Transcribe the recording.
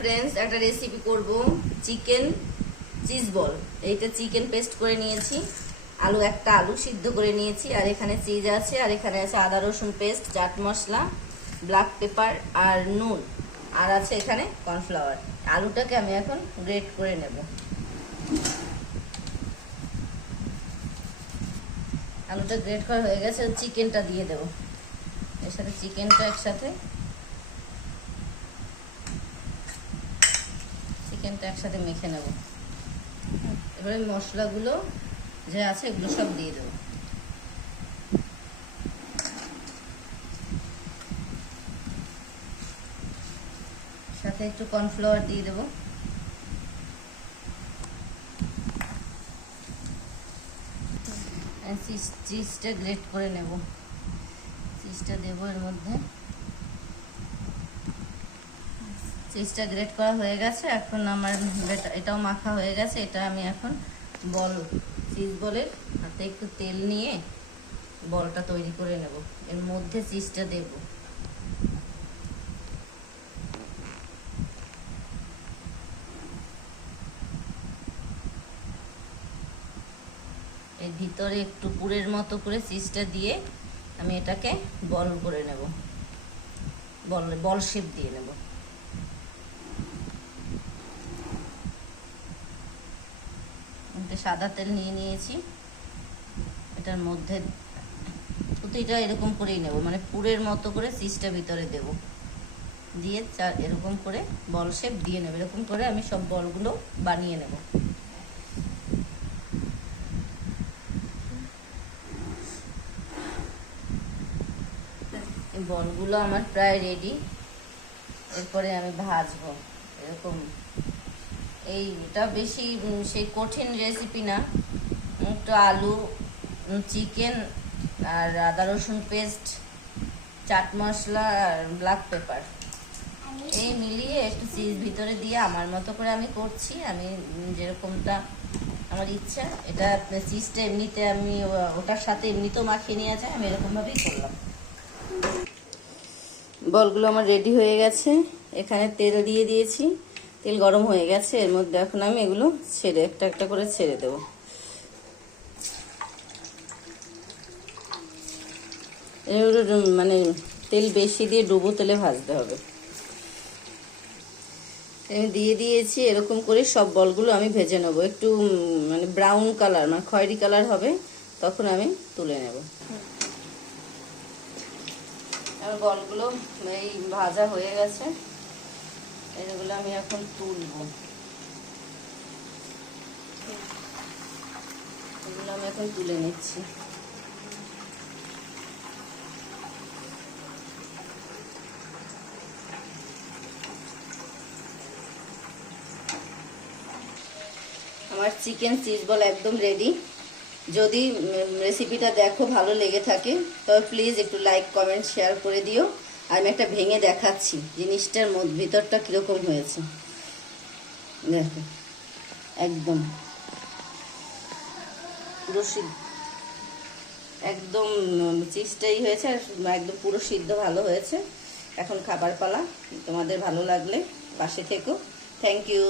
Friends একটা recipe করব। Chicken cheese ball এইটা চিকেন পেস্ট করে নিয়েছি। আলু একটা আলু সিদ্ধ করে নিয়েছি। আর এখানে চিজ আছে, আর এখানে আছে আদা রসুন paste chaat masala black pepper আর নুন। আর আছে এখানে কর্নফ্লাওয়ার আলুটাকে আমি এখন গ্রেট করে নেব। আলুটা গ্রেট করা হয়ে গেছে। চিকেনটা দিয়ে দেবো। এর সাথে চিকেনটা একসাথে চিকেনটা একসাথে মেখে নেব। এবারে মশলাগুলো যে আছে এগুলো সব দিয়ে দেবো। সাথে একটু কর্নফ্লাওয়ার দিয়ে দেবো। চিজ চিজটা গ্রেট করে নেব। চিজটা দেবো এর মধ্যে। চিজটা গ্রেট করা হয়ে গেছে। এখন আমার এটাও মাখা হয়ে গেছে, এটা আমি এখন বল চিজ বলের হাতে একটু তেল নিয়ে বলটা তৈরি করে নেব। এর মধ্যে চিজটা দেব। এর ভিতরে একটু পুরের মতো করে চিজটা দিয়ে আমি এটাকে বল করে নেব। বল বল শেপ দিয়ে নেব মধ্যে সাদা তেল নিয়ে নিয়েছি। এটার মধ্যে প্রতিটা এরকম করেই নেব মানে পুরের মতো করে চিজটা ভিতরে দেব। দিয়ে চার, এরকম করে বল শেপ দিয়ে নেব, এরকম করে আমি সব বলগুলো বানিয়ে নেব। বলগুলো আমার প্রায় রেডি এরপরে আমি ভাজবো, এরকম। এইটা বেশি সেই কঠিন রেসিপি না। একটু আলু চিকেন আর আদা রসুন পেস্ট চাট মশলা আর ব্ল্যাক পেপার এই মিলিয়ে একটু চিজ ভিতরে দিয়ে আমার মতো করে আমি করছি। আমি যেরকমটা আমার ইচ্ছা, এটা চিজটা এমনিতে আমি ওটার সাথে এমনিতেও মাখিয়ে নিয়ে যায়, আমি এরকমভাবেই করলাম। বলগুলো আমার রেডি হয়ে গেছে। এখানে তেল দিয়ে দিয়েছি। তেল গরম হয়ে গেছে, এর মধ্যে এখন আমি এগুলো ছেড়ে একটা একটা করে ছেড়ে দেবো। মানে তেল বেশি দিয়ে ডুবো, তেলে ভাজতে হবে। আমি দিয়ে দিয়েছি, এরকম করে সব বলগুলো আমি ভেজে নেব। একটু মানে ব্রাউন কালার মানে খয়েরি কালার হবে, তখন আমি তুলে নেব। আমার বলগুলো এই ভাজা হয়ে গেছে। এগুলো আমি এখন তুলব। এগুলো আমি এখন তুলে নিচ্ছি। আমার চিকেন চিজ বল একদম রেডি যদি রেসিপিটা দেখো ভালো লেগে থাকে তবে প্লিজ একটু লাইক কমেন্ট শেয়ার করে দিও। আমি একটা ভেঙে দেখাচ্ছি। জিনিসটার ভিতরটা কীরকম হয়েছে? দেখো। একদম। পুরো একদম চিজটাই হয়েছে আর একদম পুরো সিদ্ধ ভালো হয়েছে। এখন খাবার পালা। তোমাদের ভালো লাগলে পাশে থেকো। Thank you